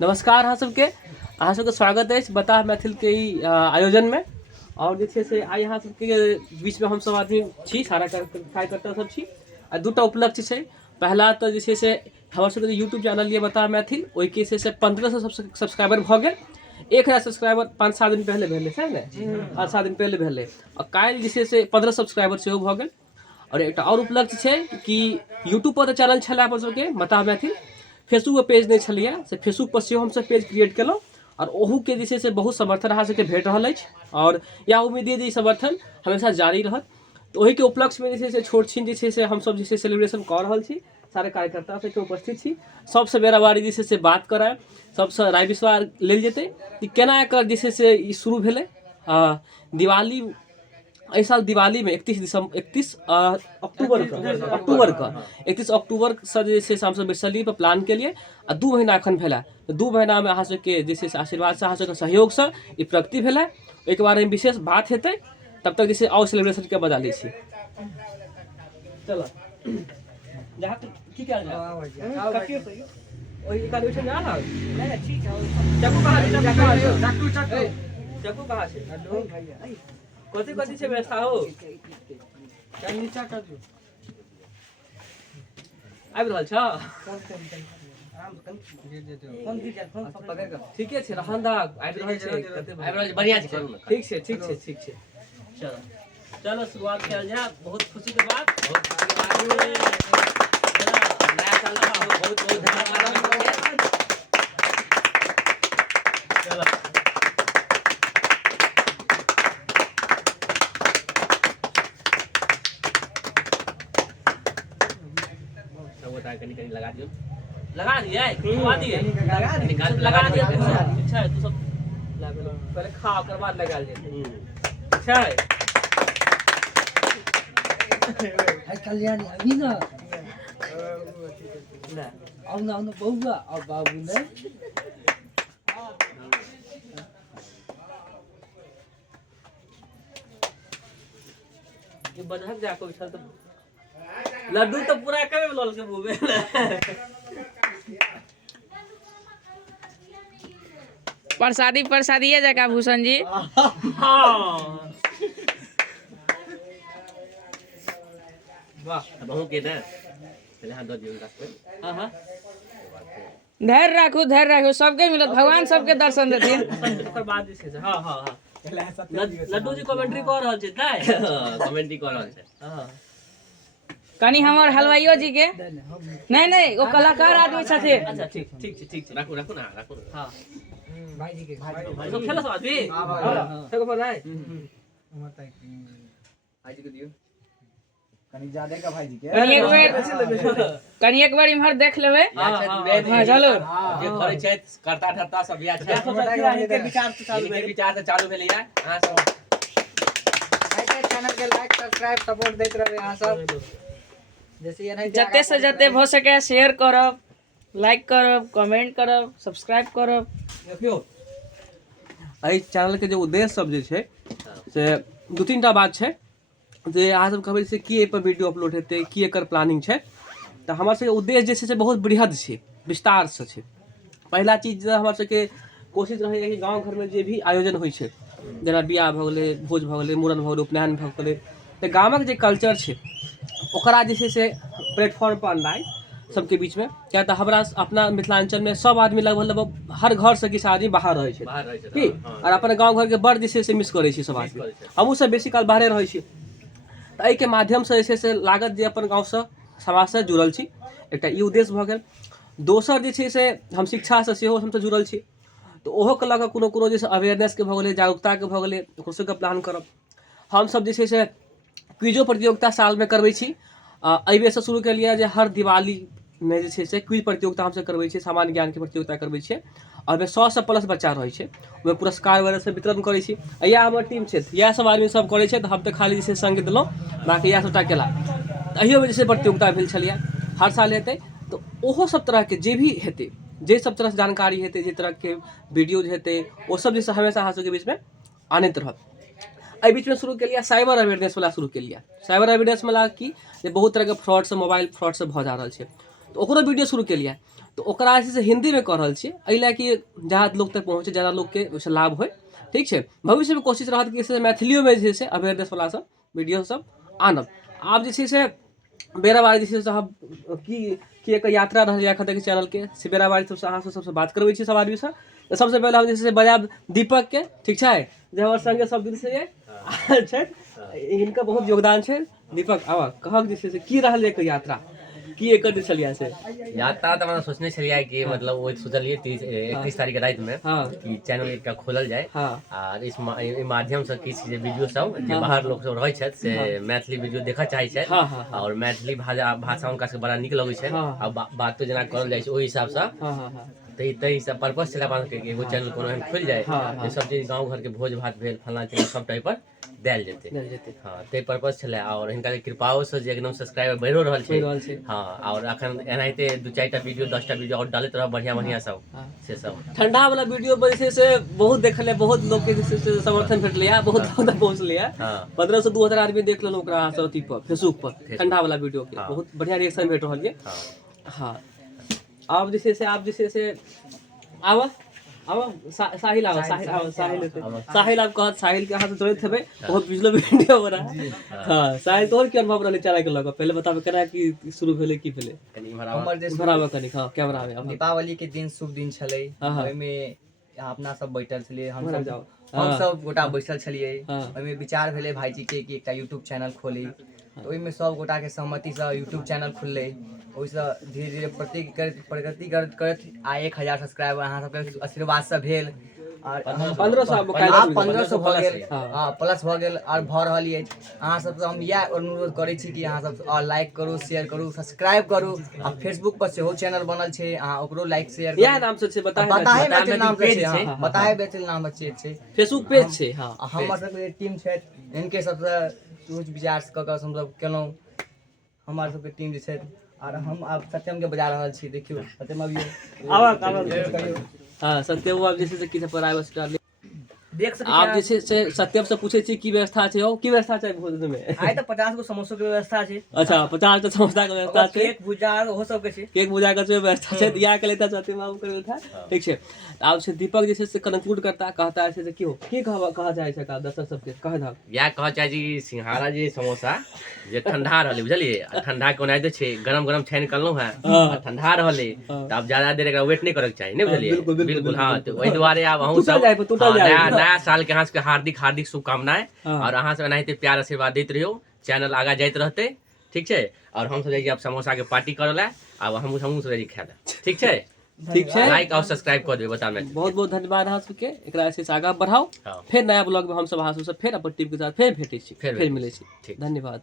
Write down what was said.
नमस्कार अहाँ सबके स्वागत है बता मैथिल के ई आयोजन में। और जे छै से आइ अहाँ सबके बीच में हम सब आदमी छी, सारा कार्यकर्ता सब छी। आ दूटा उपलक्ष्य छै। पहला तो जे छै से हमर सबके यूट्यूब चैनल ये बता मैथिल, ओहिके से 1500 सब्सक्राइबर भऽ गेल। 1000 सब्सक्राइबर 5-7 दिन पहले भेलै, छै ने 5-7 दिन पहले भेलै। और काल्हि जे छै से 15 सब्सक्राइबर सेहो भऽ गेल। और एक और उपलक्ष्य छै कि यूट्यूब पर तऽ चैनल छलै अपन सबके बता मैथिल, फेसबुक पर पेज नहीं छलिए से फेसबुक पर सेहो हमसब पेज क्रिएट केलहुँ। और ओहू के जे छै से बहुत समर्थन अहाँ सबके भेट रहल अछि। और या उम्मीद है जे ई समर्थन हमेशा जारी रहत। तो वही के उपलक्ष्य में जे छै से छोट छीन जे छै से हमसब जे छै सेलिब्रेशन कऽ रहल छी। सारे कार्यकर्ता सबके उपस्थित छी। सबसे बेरा बारी जे छै से बात करायब, सबसे राय विश्वास लेल जेतै कि केना एकर जे छै से ई शुरू भेलै। दिवाली एहि साल दिवाली में 31 अक्टूबर से जे छै से हमसब बैसलिए पर प्लान केलिए। आ 2 महीना एखन भेलै, तो 2 महीना में अहाँ सबके जे छै से आशीर्वाद से, अहाँ सबके सहयोग से ई प्रगति भेलै। ओहिके बारे में विशेष बात हेतै। तब तक जैसे और सेलिब्रेशन के बजा लै छी। चलो जहाँ की क्या ओही का डिवीजन जा रहा है। ठीक है चक्कू कहां है? चक्कू कहां से? हेलो भैया कथी से व्यवस्था हो क्या नीचा कर दियो आबि रहल छ। ठीके छै रहन दा आबि रहल छै बढ़िया छै। ठीक छै ठीक छै ठीक छै। चलो चलो शुरुआत कयल जाए। बहुत खुशी के बात, बहुत नया साल का बहुत बहुत धन्यवाद। चलो कहीं लगा दियो, लगा दिए लगा दिए लगा दिए। अच्छा है तू सब पहले खा ओकर बाद लगा दे। अच्छा है कल्याणी अभी ना औना बउआ और बाबू ने ये बजहक जाको उठल तो लड्डू तो पूरा कबे बोलल के मुंह में। प्रसादी है जगह भूषण जी। हाँ वाह बहु के ना पहले हाथ दो दियो रास्ते। हां हां धैर्य राखू सबके मिलत, भगवान सबके दर्शन देथिन। ओकर बाद जे छै हां हां हां लड्डू जी कमेंट्री कर रहल छै नै कमेंट्री कर रहल छै। हां कनी हमर हलवाइयो जी के नहीं वो कलाकार आदमी छथिन। अच्छा ठीक ठीक छै राखू राखू ना राखू। हां भाई जी के भाई सब खेला सब आदमी हां देखो पर नहीं भाई जी को दियो कनी ज्यादा का भाई जी के कनी एक बार इम्हर देख लेबै। हां चलो जे करे छै करता धरता सब या छै के विचार से चालू भेलै या। हां सब चैनल के लाइक सब्सक्राइब सपोर्ट दैत रहबै अहाँ सब। जैसे ये नहीं जते से जते भ सके शेयर करब, लाइक करब, कमेंट करब, सब्सक्राइब करब। देखियो एहि चैनल के जो उद्देश्य सब जे छै से 2-3 टा बात छै जे अहाँ सब कहबै से की एहि पर वीडियो अपलोड हेतै, की एकर प्लानिंग छै। तऽ हमर सबके उद्देश्य जे छै से बहुत बृहद छै, विस्तार से छै। पहला चीज जे हमर सबके कोशिश रहैया कि गाँव घर में जे भी आयोजन होइ छै, जेना बियाह भऽ गेलै, भोज भऽ गेलै, मूड़न भऽ गेलै, उपनयन भऽ गेलै, तऽ गामक जे कल्चर छै ओकरा जे छै से प्लेटफॉर्म पर अननाइ सबके बीच में। क्या तऽ हमरा अपना मिथिलांचल में सब आदमी लगभग हर घर से किछु आदमी बाहर रहै छै की, और अपन गाँव घर के बड़ जे छै से मिस करै छी सब आदमी। हमहूँ सब बेसी काल बाहरे रहै छी। तऽ एहिके माध्यम से जे छै से लागत जे अपन गाँव से समाज से जुड़ल छी, एकटा ई उद्देश्य भऽ गेल। दोसर जे छै से हम शिक्षा से सेहो हमसब जुड़ल छी, तऽ ओहो के लऽ कऽ कोनो जे अवेयरनेस के भऽ गेलै, जागरूकता के भऽ गेलै, ओकरो सबके प्लान करब। हमसब जे छै से क्विजो प्रतियोगिता साल में करबै छी। एहि बेर से शुरू केलिए जे हर दिवाली में जे छै से क्विज प्रतियोगिता हमसब करबै छियै, सामान्य ज्ञान के प्रतियोगिता करबै छियै। और ओहिमे 100 से प्लस बच्चा रहै छै, ओहिमे पुरस्कार वगैरह सब वितरण करै छी। इएह हमर टीम छै, इएह सब आदमी सब करै छै। तऽ हम तऽ खाली जे छै संग देलहुँ, बाकी इएह सबटा केला। एहियो में जे छै प्रतियोगिता भेल छलिए, हर साल हेतै। तऽ ओहो सब तरह के जे भी हेतै, जे सब तरह से जानकारी हेतै, जे तरह के वीडियोज हेतै, वो सब जे हमेशा अहाँ सबके बीच में आनैत रहब। एहि बीच में शुरू केलिए साइबर अवेयरनेस वाला शुरू केलिए। साइबर अवेयरनेस वाला की जे बहुत तरह के फ्रॉड से, मोबाइल फ्रॉड से भऽ जा रहल छै, तऽ ओकरो वीडियो शुरू केलिए। तो ओकरा ऐसे से हिंदी में कह रहल छियै एहि लए कि ज़्यादा लोग तक पहुँचे, ज़्यादा लोग के ओहिसँ लाभ होय। ठीक छै, भविष्य में कोशिश रहत कि से मैथिलियो में जे छै से अवेयरनेस वाला सब वीडियो सब आनब। आब जे छै से बेराबारी जे छै से हम की एक यात्रा रहल एखन तक चैनल के से बेराबारी सबसँ अहाँ सबसँ बात करबै छी सब आदमी से। तऽ सबसे पहले हम जे छै से बजायब दीपक के, ठीक छै, जे हमर संगे सब दिन से छै, हिनका बहुत योगदान छै। दीपक आवा कहक जे छै से की रहल एक यात्रा, की एकर छलिया से यात्रा तो मतलब सोचने छलिए कि मतलब वो सोचलिए 31 तारीख के रात में कि चैनल एकटा खोलल जाए और इस माध्यम से किछ जे वीडियो सब जे बाहर लोग सब रहै छथि से मैथिली वीडियो देखऽ चाहै छथि और मैथिली भाषा हुनका सबके बड़ा नीक लगै छै आ बातो जेना करल जाइ छै ओहि हिसाब से तै सब पर्पस छलै अपन के एगो चैनल कोनो एहन खुलि जाए जे सब चीज गांव घर के भोज भात भेल फलना चीज सब टाइप पर देल जेतै। हाँ तै पर्पस छलै और हिनका कृपाओ से जे एकदम सब्सक्राइबर बढ़ियो रहल छै। हाँ और अखन एनाहिते 2-4टा वीडियो 10टा वीडियो और डालैत रह बढ़िया सब से सब ठंडा वाला वीडियो पर जे छै से बहुत देखले, बहुत लोग के जे छै से समर्थन भेटलै, बहुत लोग पहुंचलै। 1500 से 2000 आदमी देख लेलौ ओकरा सब अथी पर फेसबुक पर ठंडा वाला वीडियो के बहुत बढ़िया रिएक्शन भेट रहल ये। हाँ अब जे छै से आप जे छै से आवा साहिल आवा साहिल आप कहत साहिल के अहाँ से जोड़ैत हेबै बहुत पिछलो वीडियो बना। हाँ साहिल तोहर की अनुभव रहलै चैनल के लगा, पहले बताबे केना की शुरू भेलै की भेलै। हमर जे भरावा कनी हां कैमरा में दीपावली के दिन शुभ दिन छलै, ओइ में अपना सब बैठल छलियै, हम सब गोटा बैठल छलियै, ओइ में विचार भेलै भाईजी के कि एकटा यूट्यूब चैनल खोली। तो ओइ में सब गोटा के सहमति से यूट्यूब चैनल खुललै। ओइसँ धीरे धीरे प्रगति करैत आ 1000 सब्सक्राइबर अहाँ सबके आशीर्वाद से भेल और 1500 भऽ गेल, प्लस भऽ गेल और भऽ रहल अछि। अहाँ सबसँ हम इएह अनुरोध करै छी कि अहाँ सब लाइक करू, शेयर करू, सब्सक्राइब करू आ फेसबुक पर सेहो चैनल बनल छै, अहाँ ओकरो लाइक शेयर इएह नाम से छै, बताहे मैथिल नाम से छै, बताहे मैथिल नाम से छै, फेसबुक पेज छै। हां हमर सबके टीम छै, इनके सबसँ सोच विचार कऽ कऽ हम सब केलहुँ। हमर सबके टीम जे छै और हम अब सत्यम के बजा रहल छी, देखियो सत्यम अभियो आवा हाँ सत्यम अब जे छै से किछ प्राइवेट स्टार देख सकै आप जे छै से सत्यम से पूछे छी की व्यवस्था छै, ओ की व्यवस्था छै भोजन में। आइ तऽ 50 गो समोसा के व्यवस्था छै। अच्छा 50 गो समोसा के व्यवस्था छै, केक भुजा ओहो सब के छै, केक भुजा के व्यवस्था छै, या के लेता सत्यम बाबू करे था। ठीक छै, आब से दीपक जे छै से कंक्लूड करता कहता है से की कहा चाहे छै का दर्शक सबके कह दा या कह चाहे जी सिंघाड़ा जे समोसा जे ठंडा रहले बुझलिए, ठंडा कोना दे छै, गरम गरम छानि करलौ है ठंडा रहले त अब ज्यादा देर एकरा वेट नहीं करे के चाहिए, नहीं बुझलिए। बिल्कुल हां तो ओइ दुआरे अब अहू सब नया साल के अहाँ सबके हार्दिक शुभकामनाएं और अहाँ सब एनाहिते प्यार आशीर्वाद दैत रहियो, चैनल आगा जाइत रहते। ठीक छै, और हम सब अब समोसा के पार्टी करला, अब हमहू सब खाए ला। ठीक छै, ठीक छै, लाइक और सब्सक्राइब कर देबै। बता में बहुत बहुत धन्यवाद अहाँ सबके, एकरा ऐसे से आगा बढ़ाओ। फिर नया ब्लॉग में हम सब अहाँ सब फिर अपन टीम के साथ फिर भेटै छी, फिर मिलै छी। धन्यवाद।